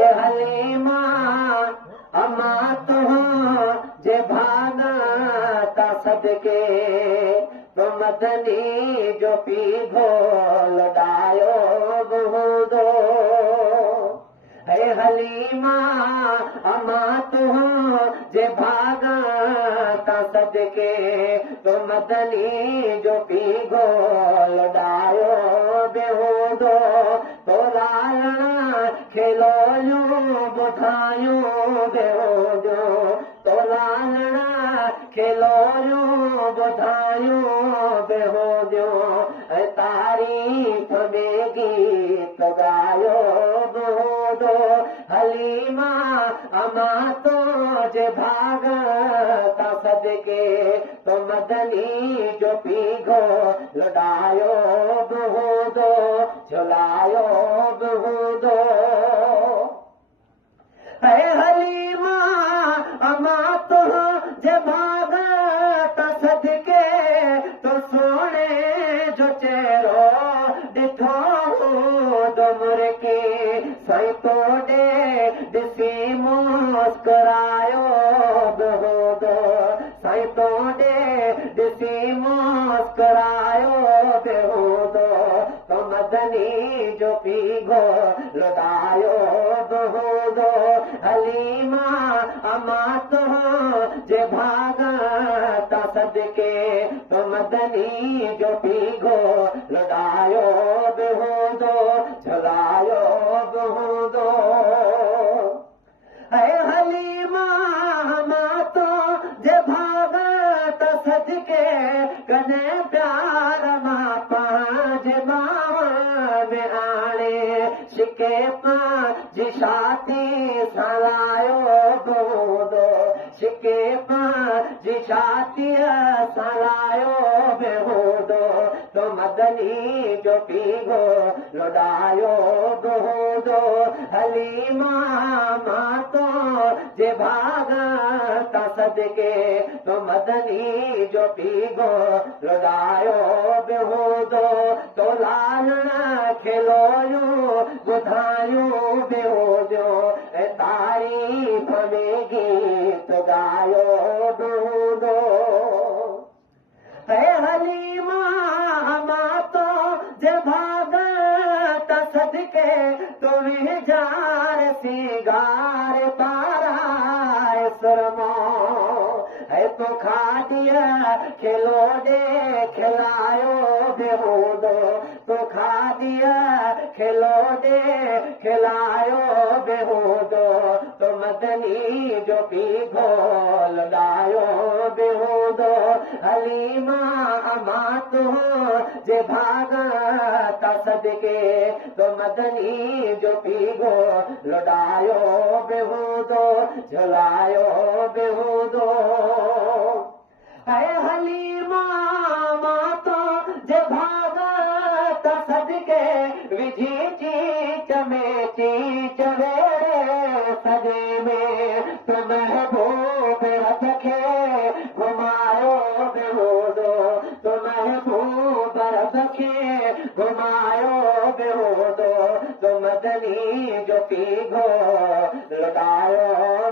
है हलीमा अमा तो जे भागा ता सदके तो मदनी जो पीघो लड़ायो बहूदो है हलीमा अमा तो जे भागा ता सदके तो मदनी जो पीघो लड़ायो बेहूदो तो लालना खेलो यूं बुधायो बेहूदो तो लालना खेलो यूं बुधायो बेहूदो तारीफ में गीत गायो बेहूदो हलीमा अमा तो जे भाग ता सदके तो मदनी जो पीघो लड़ायो बहूदो झुलायो बहूदो है हलीमा अमा तो जे भाग ता सदके तो सोने जो चेहरो दिठो डुमर के सही तोड़े दिसी मुस्कुरायो बहूदो सही तोड़े दिसी मुस्कुरायो बहूदो तो मदनी जो पीघो लड़ायो बहूदो हलीमा अमा तो जे भागा ता सदके तो मदनी जो पीघो लड़ायो बहूदो झुलायो बहूदो है हलीमा अमा तो जे भागा ता सदके कने प्यार मां पांच मां में आणे शिके पांच शाती सलायो बहूदो शिके पांच शाती सलायो बहूदो तो मदनी जो पीघो लड़ायो बहूदो हलीमा अमा तो जे भागा ता सदके तो मदनी जो पीघो लड़ायो बहूदो तो लालना खेलो यूं बुधायो बहूदो तारीफ में गीत गायो बहूदो है हलीमा अमा तो जे भागा ता सदके तो विजार सिगार तारा सुरमो है तो खादिया खिलो दे खिलायो बहूदो तो खादिया खिलो दे खिलायो बहूदो तो मदनी जो पीघो लड़ायो बहूदो हलीमा अमा तो जे भागा ता सदके तो मदनी जो पीघो लड़ायो बहूदो झुलायो बहूदो है हलीमा अमा तो जे भागा ता सदके विझी चीच में चीच वेड़े सजे में तो महबूब रथ खे घुमायो बहूदो तो महबूब रथ खे घुमायो बहूदो तो मदनी जो पीघो लड़ायो